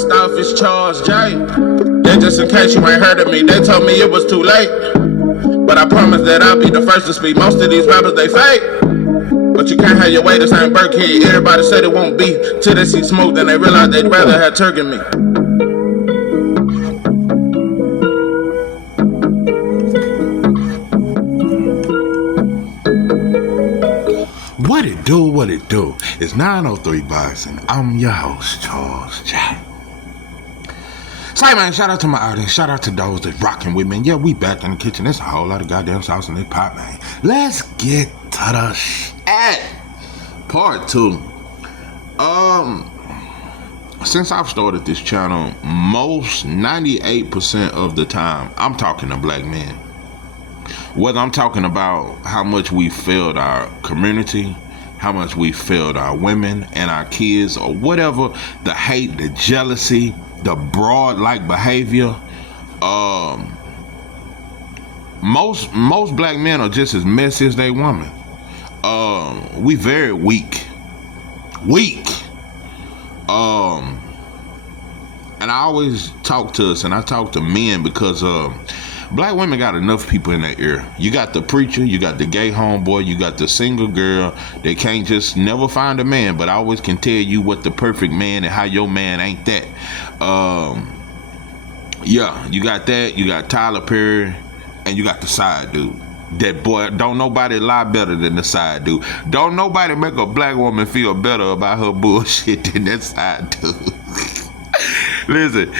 first off is Charles J. Then just in case you ain't heard of me, they told me it was too late. But I promise that I'll be the first to speak. Most of these rappers, they fake. But you can't have your way, this ain't Burkhead. Everybody said it won't be till they see smoke, then they realize they'd rather have Turk than me. What it do, what it do? It's 903 Boxing. I'm your host, Charles J. Say, man, shout out to my audience. Shout out to those that rocking with me. And yeah, we back in the kitchen. There's a whole lot of goddamn sauce in this pot, man. Let's get to the shit. Part 2. Since I've started this channel, most 98% of the time, I'm talking to black men. Whether I'm talking about how much we failed our community, how much we failed our women and our kids, or whatever, the hate, the jealousy, the broad-like behavior, most black men are just as messy as they women. We very weak. And I always talk to us, and I talk to men because black women got enough people in their ear. You got the preacher, you got the gay homeboy, you got the single girl. They can't just never find a man, but I always can tell you what the perfect man and how your man ain't that. Yeah, you got that. You got Tyler Perry, and you got the side dude. That boy, don't nobody lie better than the side dude. Don't nobody make a black woman feel better about her bullshit than that side dude. Listen,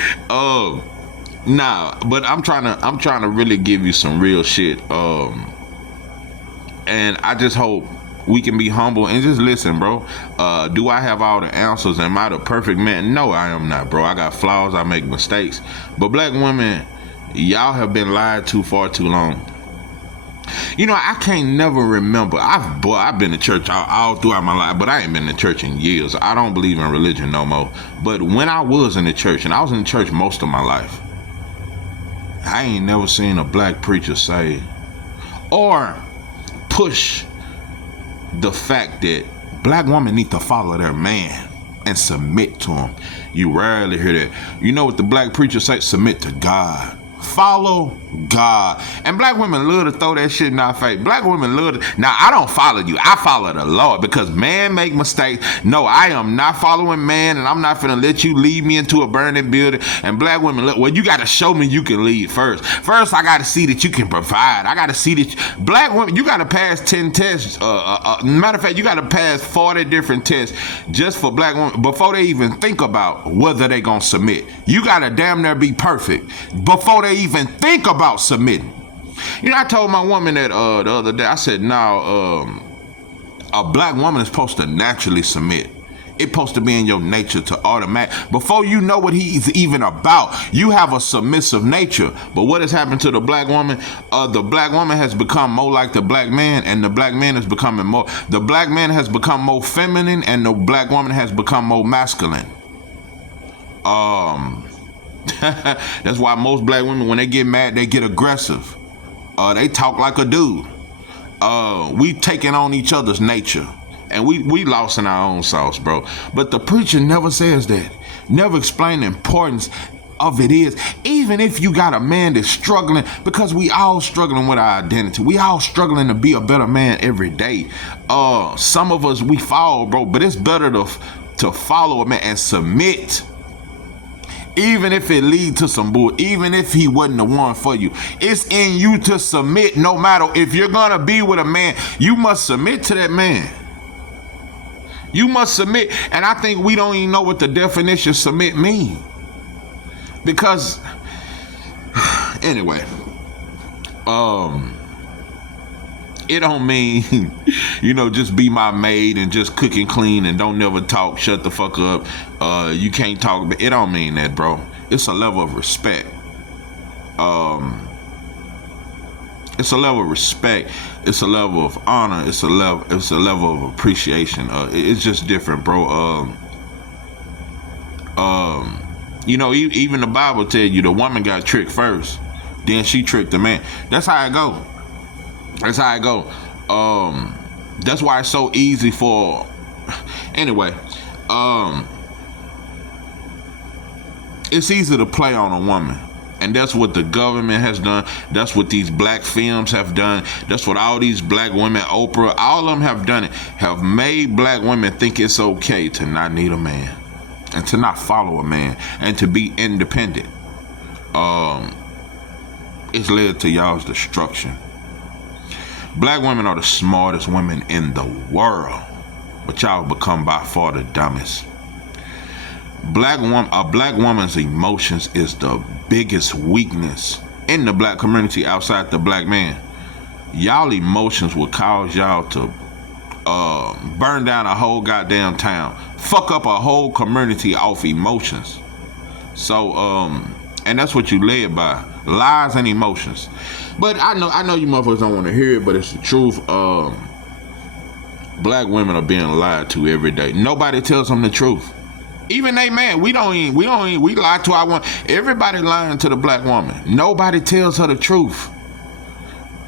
nah, but I'm trying to really give you some real shit. And I just hope we can be humble and just listen, bro. Do I have all the answers? Am I the perfect man? No, I am not, bro. I got flaws. I make mistakes. But black women, y'all have been lied to far too long. You know, I can't never remember. I've been to church all throughout my life, but I ain't been to church in years. I don't believe in religion no more. But when I was in the church, and I was in church most of my life, I ain't never seen a black preacher say or push the fact that black women need to follow their man and submit to him. You rarely hear that. You know what the black preachers say? Submit to God. Follow God. And black women love to throw that shit in our face. Black women love to. Now, I don't follow you. I follow the Lord, because man make mistakes. No, I am not following man, and I'm not finna let you lead me into a burning building. And black women, look, well, you got to show me you can lead first. First, I got to see that you can provide. I got to see that black women, you got to pass 10 tests. Matter of fact, you got to pass 40 different tests just for black women before they even think about whether they gonna submit. You got to damn near be perfect before they even think about submitting. You know, I told my woman that the other day, I said, now, a black woman is supposed to naturally submit. It's supposed to be in your nature to automatic. Before you know what he's even about, you have a submissive nature. But what has happened to the black woman? The black woman has become more like the black man, and the black man is becoming more. The black man has become more feminine, and the black woman has become more masculine. That's why most black women, when they get mad, they get aggressive. They talk like a dude. We taking on each other's nature, and we lost in our own sauce, bro. But the preacher never says that. Never explain the importance of it is, even if you got a man that's struggling, because we all struggling with our identity. We all struggling to be a better man every day. Some of us, we fall, bro, but it's better to follow a man and submit. Even if it leads to some bull, even if he wasn't the one for you, it's in you to submit. No matter if you're gonna be with a man, you must submit to that man. You must submit. And I think we don't even know what the definition of submit mean. Because anyway, it don't mean, just be my maid and just cook and clean and don't never talk, shut the fuck up. You can't talk, but it don't mean that, bro. It's a level of respect. It's a level of respect. It's a level of honor. It's a level of appreciation. It's just different, bro. Even the Bible tell you the woman got tricked first, then she tricked the man. That's how it go. That's how it go. That's why it's so easy for. Anyway, It's easy to play on a woman. And that's what the government has done. That's what these black films have done. That's what all these black women, Oprah, all of them have done it. Have made black women think it's okay to not need a man. And to not follow a man. And to be independent. It's led to y'all's destruction. Black women are the smartest women in the world. But y'all become by far the dumbest. A black woman's emotions is the biggest weakness in the black community outside the black man. Y'all emotions will cause y'all to burn down a whole goddamn town, fuck up a whole community off emotions. So and that's what you led by, lies and emotions. But I know you motherfuckers don't want to hear it, but it's the truth. Black women are being lied to every day. Nobody tells them the truth. Even they man, we lie to our woman. Everybody lying to the black woman. Nobody tells her the truth.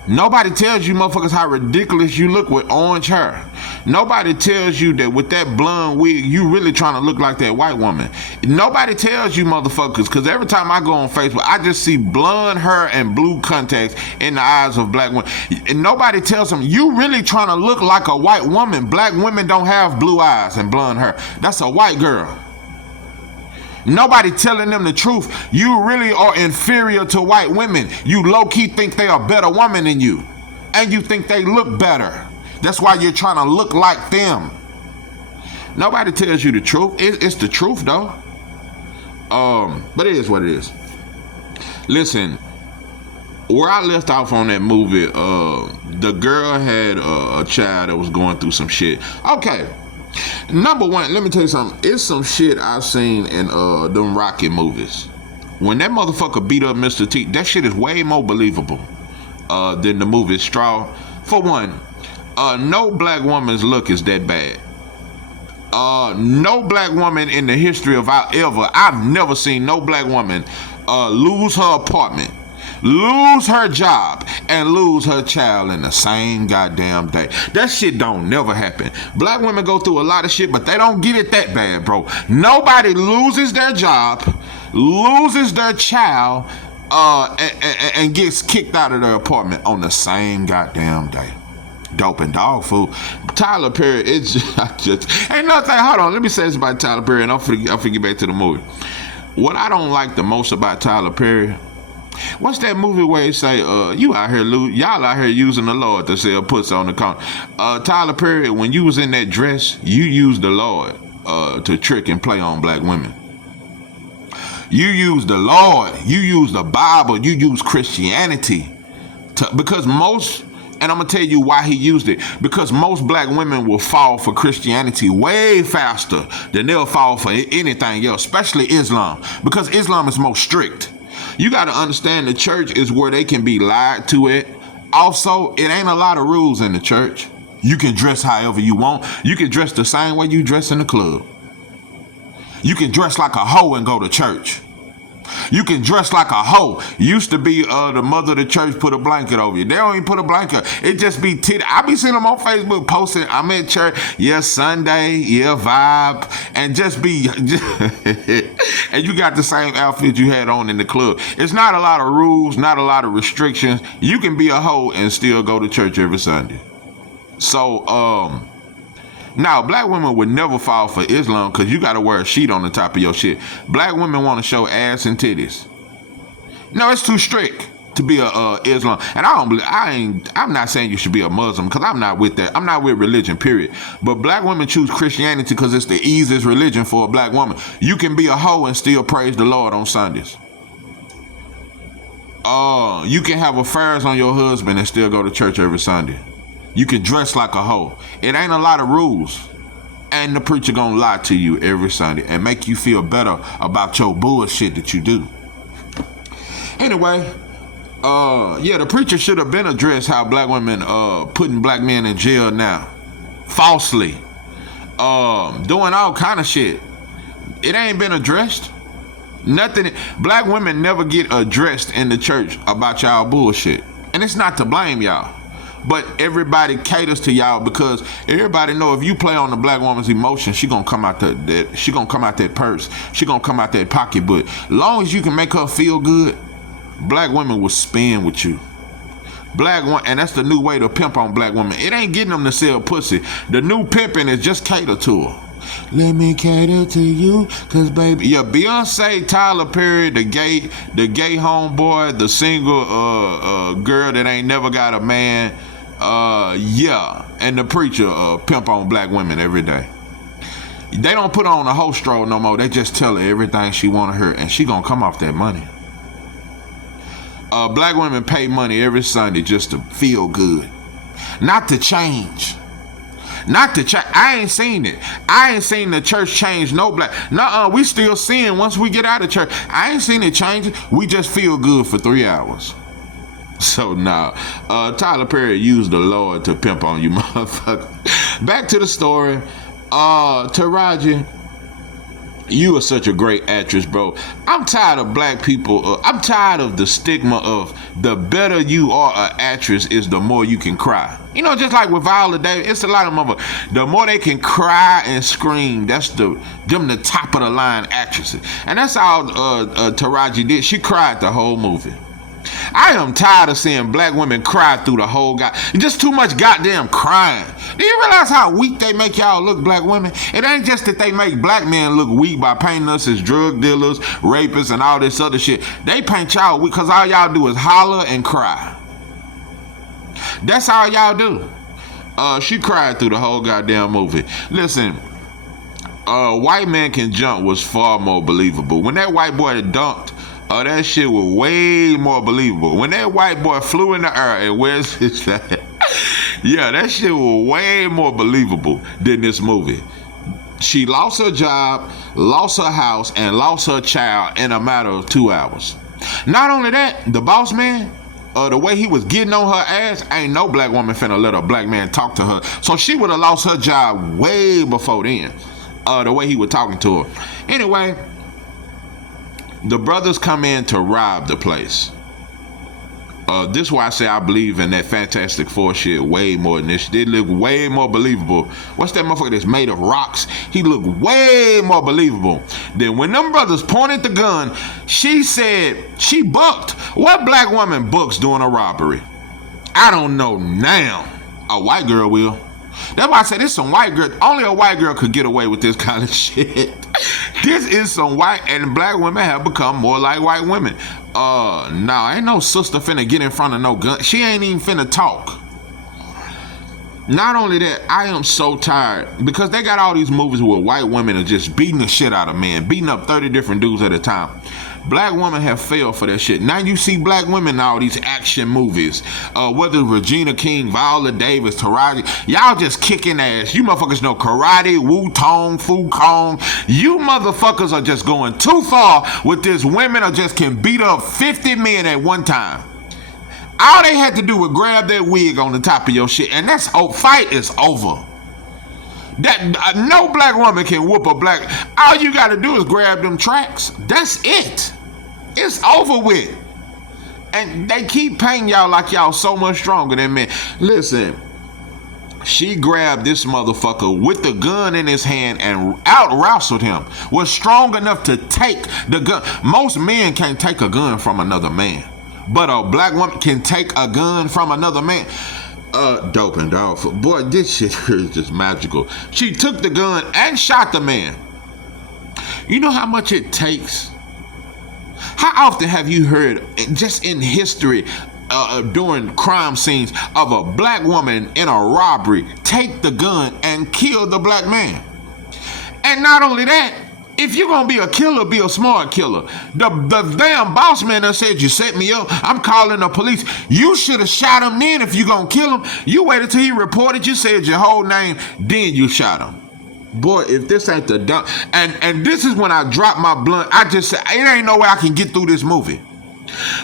Nobody tells you motherfuckers how ridiculous you look with orange hair. Nobody tells you that with that blonde wig, you really trying to look like that white woman. Nobody tells you motherfuckers, because every time I go on Facebook, I just see blonde hair and blue contacts in the eyes of black women. And nobody tells them, you really trying to look like a white woman. Black women don't have blue eyes and blonde hair. That's a white girl. Nobody telling them the truth. You really are inferior to white women. You low-key think they are a better woman than you. And you think they look better. That's why you're trying to look like them. Nobody tells you the truth. It's the truth, though. But it is what it is. Listen, where I left off on that movie, the girl had a child that was going through some shit. Okay. Number one, let me tell you something. It's some shit I've seen in them Rocky movies. When that motherfucker beat up Mr. T, that shit is way more believable than the movie Straw. For one, no black woman's look is that bad. No black woman in the history of I've never seen no black woman lose her apartment, lose her job, and lose her child in the same goddamn day. That shit don't never happen. Black women go through a lot of shit, but they don't get it that bad, bro. Nobody loses their job, loses their child, and gets kicked out of their apartment on the same goddamn day. Dope and dog food. Tyler Perry, it's just ain't nothing. Hold on, let me say this about Tyler Perry, and I'll get back to the movie. What I don't like the most about Tyler Perry, what's that movie where they say, y'all out here using the Lord to sell pussy on the corner? Tyler Perry, when you was in that dress, you used the Lord to trick and play on black women. You used the Lord, you used the Bible, you used Christianity because most, and I'm gonna tell you why he used it, because most black women will fall for Christianity way faster than they'll fall for anything else, especially Islam, because Islam is most strict. You got to understand the church is where they can be lied to it. Also, it ain't a lot of rules in the church. You can dress however you want. You can dress the same way you dress in the club. You can dress like a hoe and go to church. You can dress like a hoe. Used to be the mother of the church put a blanket over you. They don't even put a blanket. It just be titty. I be seeing them on Facebook posting, I'm at church, yeah, Sunday, yeah, vibe, and just be, and you got the same outfit you had on in the club. It's not a lot of rules, not a lot of restrictions. You can be a hoe and still go to church every Sunday. So, now, black women would never fall for Islam because you got to wear a sheet on the top of your shit. Black women want to show ass and titties. No, it's too strict to be a Islam. And I'm not saying you should be a Muslim because I'm not with that. I'm not with religion, period. But black women choose Christianity because it's the easiest religion for a black woman. You can be a hoe and still praise the Lord on Sundays. You can have affairs on your husband and still go to church every Sunday. You can dress like a hoe. It ain't a lot of rules. And the preacher gonna lie to you every Sunday and make you feel better about your bullshit that you do. Anyway, the preacher should have been addressed how black women putting black men in jail now. Falsely. Doing all kind of shit. It ain't been addressed. Nothing. Black women never get addressed in the church about y'all bullshit. And it's not to blame y'all. But everybody caters to y'all because everybody know if you play on the black woman's emotion, she gonna come out that purse. She gonna come out that pocketbook. Long as you can make her feel good, black women will spin with you. And that's the new way to pimp on black women. It ain't getting them to sell pussy. The new pimping is just cater to her. Let me cater to you, cause baby, yeah, Beyonce, Tyler Perry, the gay homeboy, the single girl that ain't never got a man, yeah, and the preacher pimp on black women every day. They don't put on a hoe stroll no more. They just tell her everything she wanna hear, and she gonna come off that money. Black women pay money every Sunday just to feel good, not to change. I ain't seen it. I ain't seen the church change no black. Nuh-uh, we still seeing once we get out of church. I ain't seen it change. We just feel good for 3 hours. So nah, Tyler Perry used the Lord to pimp on you, motherfucker. Back to the story. Taraji, you are such a great actress, bro. I'm tired of black people. I'm tired of the stigma of the better you are an actress is the more you can cry. You know, just like with Viola Davis, it's a lot of motherfuckers. The more they can cry and scream, that's them the top of the line actresses. And that's all Taraji did. She cried the whole movie. I am tired of seeing black women cry through the whole just too much goddamn crying. Do you realize how weak they make y'all look, black women? It ain't just that they make black men look weak by painting us as drug dealers, rapists, and all this other shit. They paint y'all weak because all y'all do is holler and cry. That's all y'all do. She cried through the whole goddamn movie. Listen, White Man Can Jump was far more believable. When that white boy dunked, that shit was way more believable. When that white boy flew in the air and where's his yeah, that shit was way more believable than this movie. She lost her job, lost her house, and lost her child in a matter of 2 hours. Not only that, the boss man, the way he was getting on her ass, ain't no black woman finna let a black man talk to her. So she would have lost her job way before then, the way he was talking to her. Anyway, the brothers come in to rob the place. This is why I say I believe in that Fantastic Four shit way more than this. They look way more believable. What's that motherfucker that's made of rocks? He looked way more believable. Then when them brothers pointed the gun, she said she bucked. What black woman bucks during a robbery? I don't know now. A white girl will. That's why I said this some white girl. Only a white girl could get away with this kind of shit. This is some white, and black women have become more like white women. Nah, ain't no sister finna get in front of no gun. She ain't even finna talk. Not only that, I am so tired because they got all these movies where white women are just beating the shit out of men, beating up 30 different dudes at a time. Black women have failed for that shit. Now you see black women in all these action movies. Whether it's Regina King, Viola Davis, Taraji, y'all just kicking ass. You motherfuckers know karate, Wu-Tong, Fu Kong. You motherfuckers are just going too far with this. Women are just can beat up 50 men at one time. All they had to do was grab that wig on the top of your shit, and that's fight is over. That no black woman can whoop a black. All you gotta do is grab them tracks. That's it. It's over with. And they keep painting y'all like y'all so much stronger than men. Listen, she grabbed this motherfucker with the gun in his hand and out-wrestled him. Was strong enough to take the gun. Most men can't take a gun from another man, but a black woman can take a gun from another man. Dope and dog. Boy, this shit is just magical. She took the gun and shot the man. You know how much it takes? How often have you heard, just in history, during crime scenes, of a black woman in a robbery take the gun and kill the black man? And not only that, if you're gonna be a killer, be a smart killer. The damn boss man that said you set me up, I'm calling the police. You should have shot him then if you gonna kill him. You waited till he reported, you said your whole name, then you shot him. Boy, if this ain't the dumb, and this is when I dropped my blunt. I just said, it ain't no way I can get through this movie.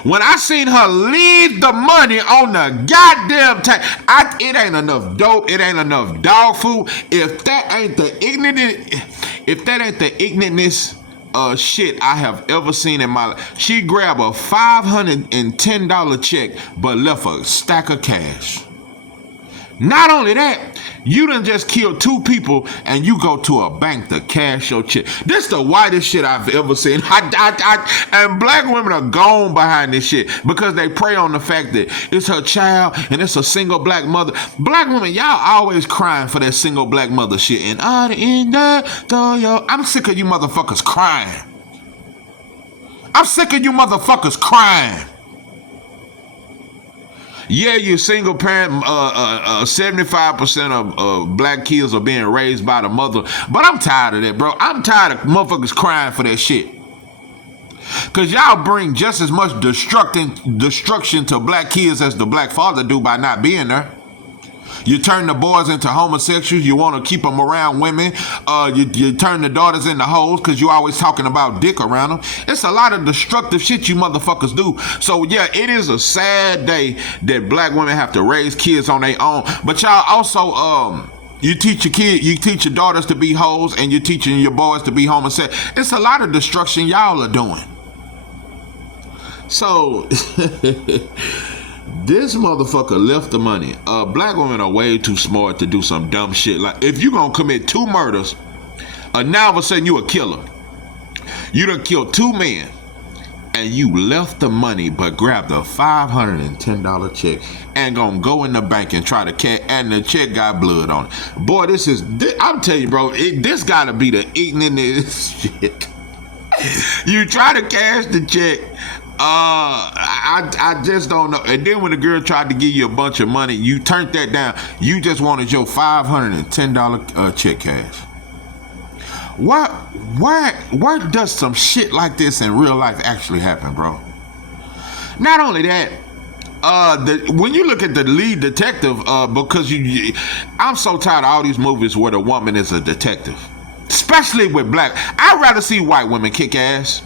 When I seen her leave the money on the goddamn tank, it ain't enough dope, it ain't enough dog food. If that ain't the ignorantness shit I have ever seen in my life. She grabbed a $510 check but left a stack of cash. Not only that, you done just killed 2 people and you go to a bank to cash your check. This the whitest shit I've ever seen. And black women are gone behind this shit because they prey on the fact that it's her child and it's a single black mother. Black women, y'all always crying for that single black mother shit. And I'm sick of you motherfuckers crying. I'm sick of you motherfuckers crying. Yeah, you single parent, 75% of black kids are being raised by the mother. But I'm tired of that, bro. I'm tired of motherfuckers crying for that shit. Because y'all bring just as much destruction to black kids as the black father do by not being there. You turn the boys into homosexuals. You want to keep them around women. You turn the daughters into hoes because you always talking about dick around them. It's a lot of destructive shit you motherfuckers do. So yeah, it is a sad day that black women have to raise kids on their own. But y'all also you teach your daughters to be hoes, and you're teaching your boys to be homosexual. It's a lot of destruction y'all are doing. So this motherfucker left the money. Black women are way too smart to do some dumb shit. Like, if you gonna commit 2 murders, now all of a sudden you a killer. You done killed 2 men, and you left the money but grabbed a $510 check and gonna go in the bank and try to cash, and the check got blood on it. Boy, I'm telling you, bro, this gotta be the eating in this shit. You try to cash the check. I just don't know. And then when the girl tried to give you a bunch of money, you turned that down. You just wanted your $510 check cash. Where does some shit like this in real life actually happen, bro? Not only that, when you look at the lead detective, because I'm so tired of all these movies where the woman is a detective, especially with black. I'd rather see white women kick ass.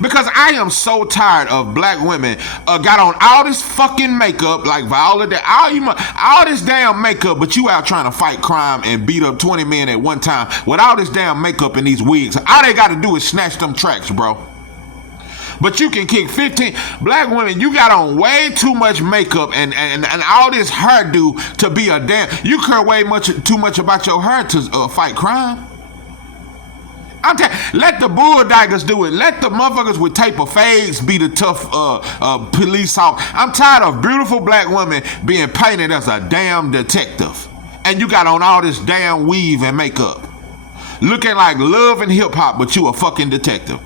Because I am so tired of black women got on all this fucking makeup, like Viola, all this damn makeup, but you out trying to fight crime and beat up 20 men at one time with all this damn makeup and these wigs. All they got to do is snatch them tracks, bro. But you can kick 15 black women. You got on way too much makeup and all this hairdo to be a damn. You care way too much about your hair to fight crime. Let the bulldaggers do it. Let the motherfuckers with taper fades be the tough police officer. I'm tired of beautiful black women being painted as a damn detective. And you got on all this damn weave and makeup. Looking like Love and Hip Hop, but you a fucking detective.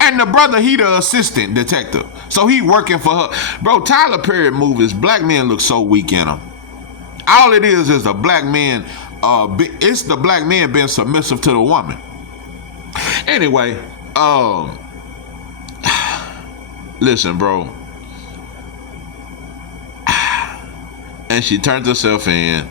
And the brother, he the assistant detective. So he working for her. Bro, Tyler Perry movies, black men look so weak in them. All it is the black man, it's the black man being submissive to the woman. Anyway, listen, bro. And she turned herself in.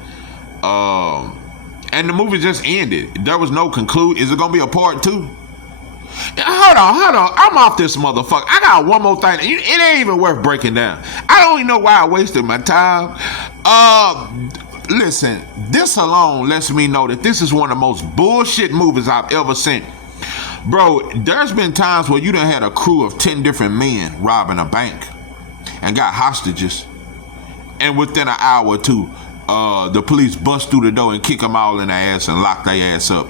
And the movie just ended. There was no conclude. Is it gonna be a part 2? Hold on. I'm off this motherfucker. I got one more thing. It ain't even worth breaking down. I don't even know why I wasted my time. Listen, this alone lets me know that this is one of the most bullshit movies I've ever seen. Bro, there's been times where you done had a crew of 10 different men robbing a bank and got hostages. And within an hour or two, the police bust through the door and kick them all in the ass and lock their ass up.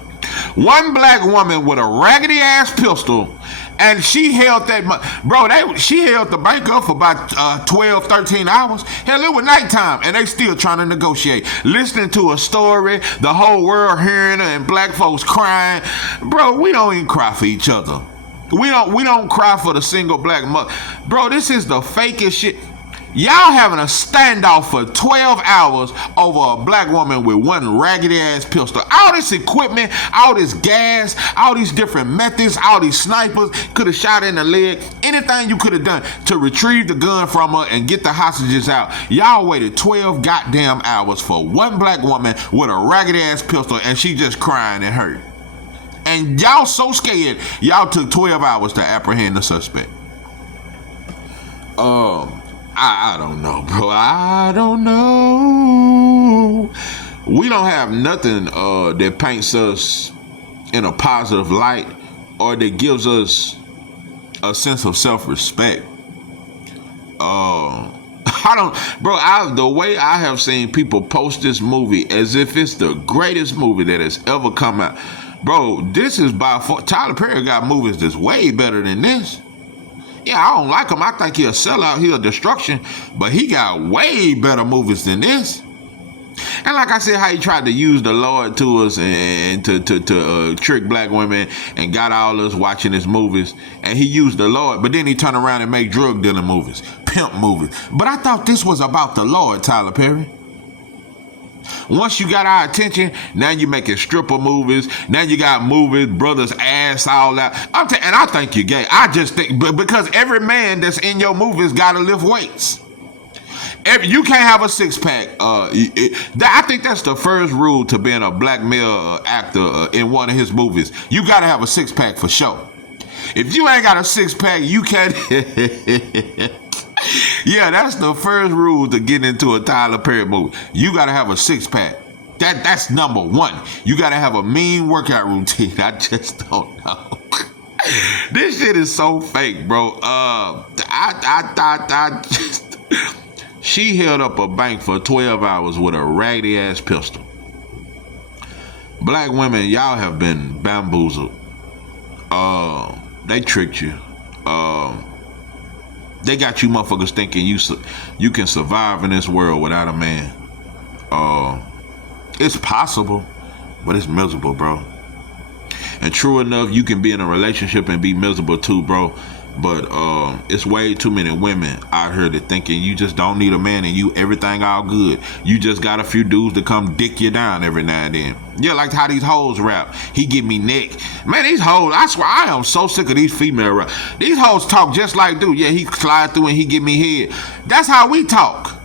One black woman with a raggedy ass pistol, and she held she held the bank up for about 12, 13 hours. Hell, it was nighttime, and they still trying to negotiate. Listening to a story, the whole world hearing her, and black folks crying. Bro, we don't even cry for each other. We don't cry for the single black mother. Bro, this is the fakest shit. Y'all having a standoff for 12 hours over a black woman with one raggedy ass pistol. All this equipment, all this gas, all these different methods, all these snipers, could have shot her in the leg. Anything you could have done to retrieve the gun from her and get the hostages out. Y'all waited 12 goddamn hours for one black woman with a raggedy ass pistol, and she just crying and hurt. And y'all so scared, y'all took 12 hours to apprehend the suspect. I don't know, bro. I don't know. We don't have nothing that paints us in a positive light or that gives us a sense of self-respect. I don't, bro. The way I have seen people post this movie as if it's the greatest movie that has ever come out, bro. This is by far. Tyler Perry got movies that's way better than this. Yeah, I don't like him. I think he'll sell out. He'll destruction, but he got way better movies than this. And like I said, how he tried to use the Lord to us and to trick black women and got all us watching his movies. And he used the Lord, but then he turned around and made drug dealing movies, pimp movies. But I thought this was about the Lord, Tyler Perry. Once you got our attention, now you making stripper movies. Now you got movies, brothers ass all that. And I think you're gay. I just think, because every man that's in your movies got to lift weights. You can't have a six-pack. I think that's the first rule to being a black male actor in one of his movies. You got to have a six-pack for sure. If you ain't got a six-pack, you can't. Yeah, that's the first rule to get into a Tyler Perry movie. You got to have a six-pack. That's number one. You got to have a mean workout routine. I just don't know. This shit is so fake, bro. She held up a bank for 12 hours with a raggedy ass pistol. Black women, y'all have been bamboozled. They tricked you. They got you motherfuckers thinking you can survive in this world without a man. It's possible, but it's miserable, bro. And true enough, you can be in a relationship and be miserable too, bro. But it's way too many women out here that thinking you just don't need a man and everything all good. You just got a few dudes to come dick you down every now and then. Yeah, like how these hoes rap. He give me neck. Man, these hoes, I swear I am so sick of these female rap. These hoes talk just like dude. Yeah, he slide through and he give me head. That's how we talk.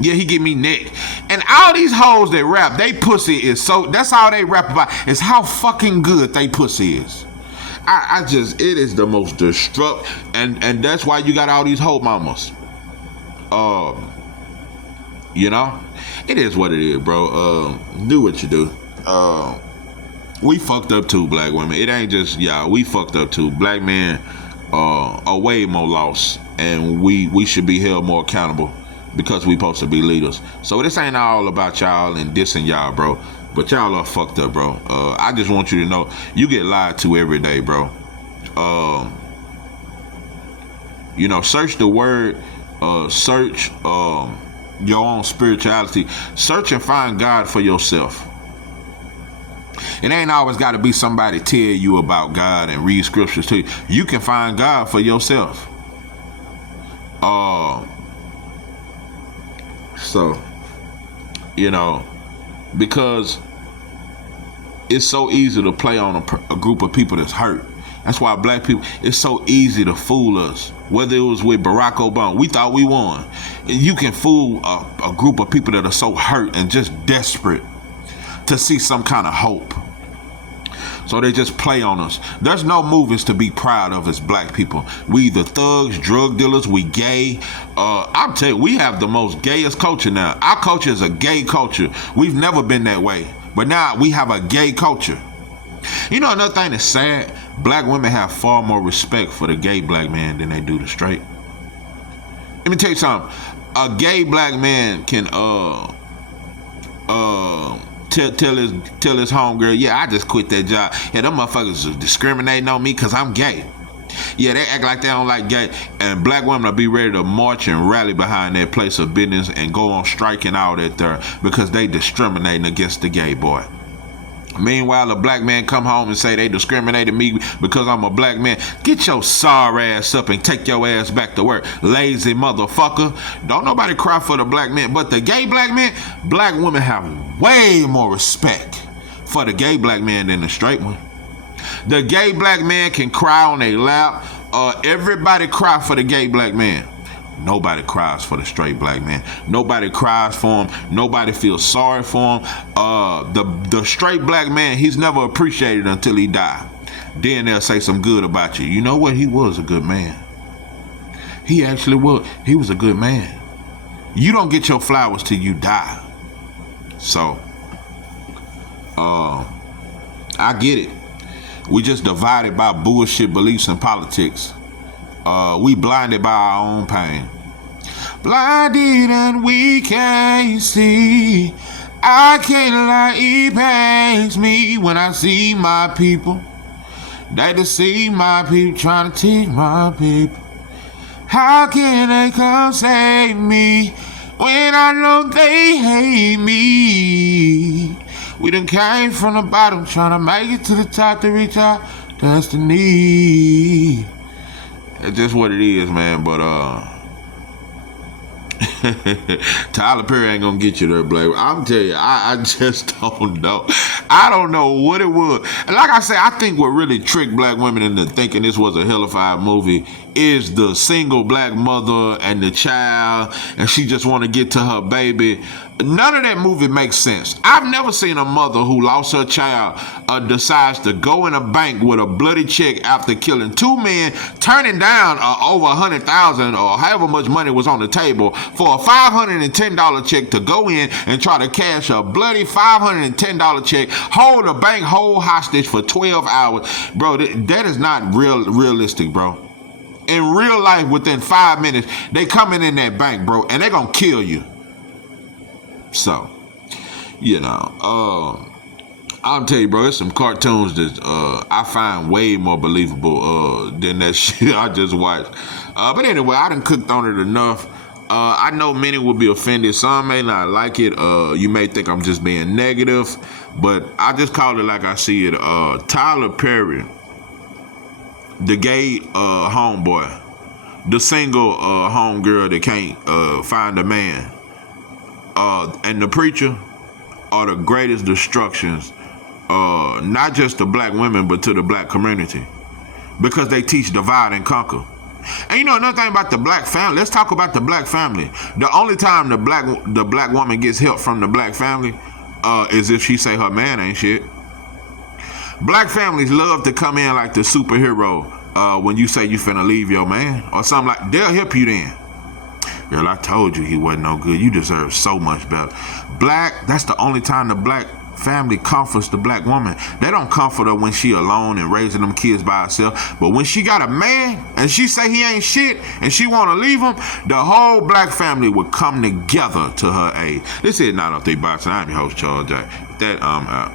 Yeah, he give me neck. And all these hoes that rap, they pussy is so, that's all they rap about, is how fucking good they pussy is. It is the most destruct, and that's why you got all these hoe mamas. You know, it is what it is, bro. Do what you do. We fucked up too, black women. It ain't just we fucked up too. Black men are way more lost, and we should be held more accountable because we supposed to be leaders. So this ain't all about y'all and dissing y'all, bro. But y'all are fucked up, bro. I just want you to know, you get lied to every day, bro. Search the word, search your own spirituality. Search and find God for yourself. It ain't always got to be somebody tell you about God and read scriptures to you. You can find God for yourself. Because it's so easy to play on a group of people that's hurt. That's why black people, it's so easy to fool us. Whether it was with Barack Obama, we thought we won. You can fool a group of people that are so hurt and just desperate to see some kind of hope. So they just play on us. There's no movies to be proud of as black people. We the thugs, drug dealers, we gay. I'm telling you, we have the most gayest culture now. Our culture is a gay culture. We've never been that way. But now we have a gay culture. You know another thing that's sad? Black women have far more respect for the gay black man than they do the straight. Let me tell you something. A gay black man can tell his homegirl, yeah, I just quit that job. Yeah, them motherfuckers are discriminating on me because I'm gay. Yeah, they act like they don't like gay. And black women will be ready to march and rally behind their place of business and go on strike and all that there because they discriminating against the gay boy. Meanwhile, a black man come home and say they discriminated me because I'm a black man. Get your sorry ass up and take your ass back to work, lazy motherfucker. Don't nobody cry for the black man, but the gay black man, black women have way more respect for the gay black man than the straight one. The gay black man can cry on their lap. Everybody cry for the gay black man. Nobody cries for the straight black man. Nobody cries for him. Nobody feels sorry for him. The straight black man, he's never appreciated until he died. Then they'll say some good about you. You know what? He was a good man. He actually was. He was a good man. You don't get your flowers till you die. So, I get it. We just divided by bullshit beliefs and politics. We blinded by our own pain. blinded and we can't see. I can't lie, it pains me when I see my people. They deceive my people, trying to teach my people. How can they come save me when I know they hate me? We done came from the bottom, trying to make it to the top to reach our destiny. That's just what it is, man. But Tyler Perry ain't gonna get you there, Blake. I'm telling you, I just don't know. I don't know what it was. And like I said, I think what really tricked black women into thinking this was a hellified movie is the single black mother and the child, and she just want to get to her baby. None of that movie makes sense. I've never seen a mother who lost her child decides to go in a bank with a bloody check after killing two men, turning down over $100,000 or however much money was on the table for a $510 check to go in and try to cash a bloody $510 check, hold a bank hostage for 12 hours. Bro, that is not realistic, bro. In real life, within 5 minutes, they coming in that bank, bro, and they gonna kill you. So, you know, I'll tell you, bro, there's some cartoons that I find way more believable than that shit I just watched. But anyway, I done cooked on it enough. I know many will be offended. Some may not like it. You may think I'm just being negative, but I just call it like I see it. Tyler Perry, the gay homeboy, the single homegirl that can't find a man, and the preacher are the greatest destructions, not just to black women, but to the black community, because they teach divide and conquer. And you know another thing about the black family, let's talk about the black family. The only time the black woman gets help from the black family is if she say her man ain't shit. Black families love to come in like the superhero when you say you finna leave your man or something, like they'll help you then. Girl, I told you he wasn't no good. You deserve so much better. That's the only time the black family comforts the black woman. They don't comfort her when she alone and raising them kids by herself. But when she got a man and she say he ain't shit and she want to leave him, the whole black family would come together to her aid. This is Not On 3 Boxing. I'm your host, Charles Jack. That I'm out.